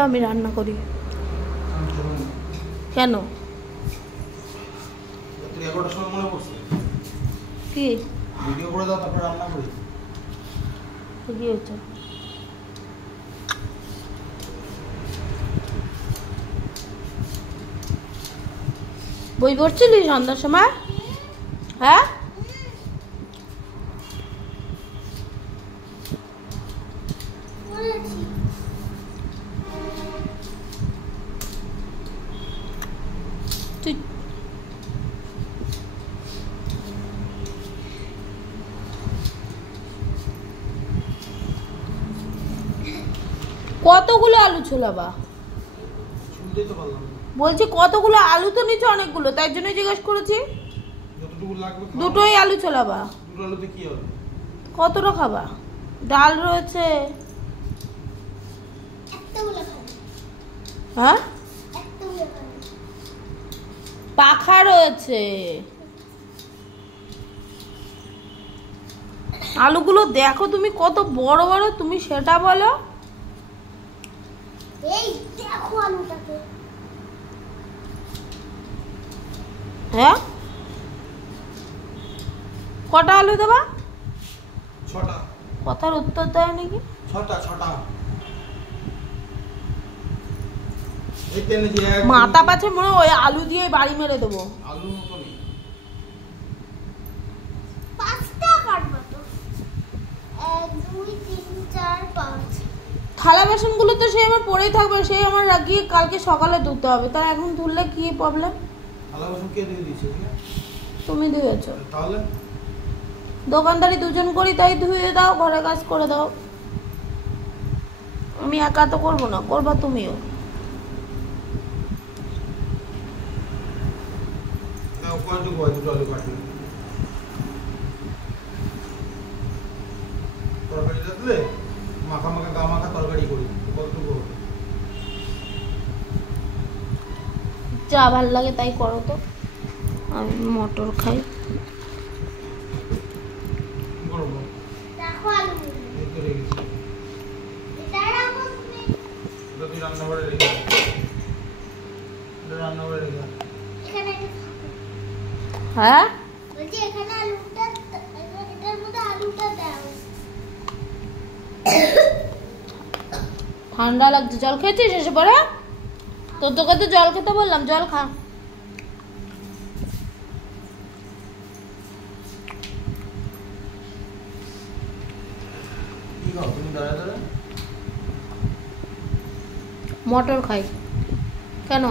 দাও, আমি রান্না করি। কেন? কি ভিডিও করে দাও, তারপর রান্না করি। কি হয়েছে? বই পড়ছিলি সন্ধ্যার সময়? হ্যাঁ, তুই কতগুলো আলু ছোলাবা? শুনতেই তো পারলাম। বলছি কতগুলো আলু তো নিচে অনেকগুলো, তাই জন্য জিজ্ঞেস করেছি। যতটুকু লাগবে দুটোই আলু ছোলাবা? দুটো আলুতে কি হবে? কতটা খাবা? ডাল রয়েছে। হ্যাঁ, পাখা রয়েছে। আলুগুলো দেখো তুমি কত বড় বড়, তুমি সেটা বলো। এই দেখো আলুটাকে। হ্যাঁ, কটা আলু দেবা? 6টা। কথার উত্তর দেয় নাকি? 6টা। এই তেনে যে মাথা পাচ্ছে মনে হয় ওই আলু দিয়ে বাড়ি মেরে দেবো। আলু মতো নেই। 5টা কাটবো তো। 1 2 3 4 5। থালা বাসনগুলো তো সেই আমার পড়েই থাকবে, সেই আমার গিয়ে কালকে সকালে ধুতে হবে। তার এখন ধুলে কি প্রবলেম? থালা বাসন কে দিয়ে দিয়েছে? তুমি ধুয়েছো। তাহলে দোকানদারি দুজন করি, তাই ধুয়ে দাও, ঘরে কাজ করে দাও। আমি একা তো করবো না, করবা তুমিও। না কয়টুকু হয়? দুটো আলু কাটি। তরকারি দিলে মাখা মাখা গা মাখা তরকারি করি। কতটুকু হবে? যা ভাল লাগে তাই করো তো। আমি মটর খাই। কি করবো? দেখো আলু। এই তো রেখেছি। এটা রাখো তুমি। এটা তুই রান্নাঘরে রেখে দে। এটা রান্নাঘরে রেখে দে। এখানে হ্যাঁ, বলছি এখানে আলুটা, এটার মধ্যে আলুটা দাও। ঠান্ডা লাগছে। জল খেয়েছিস এসে পরে? তোকে তো জল খেতে বললাম, জল খা। কি খাও তুমি দাঁড়া দাঁড়া? মটর খাই। কেন?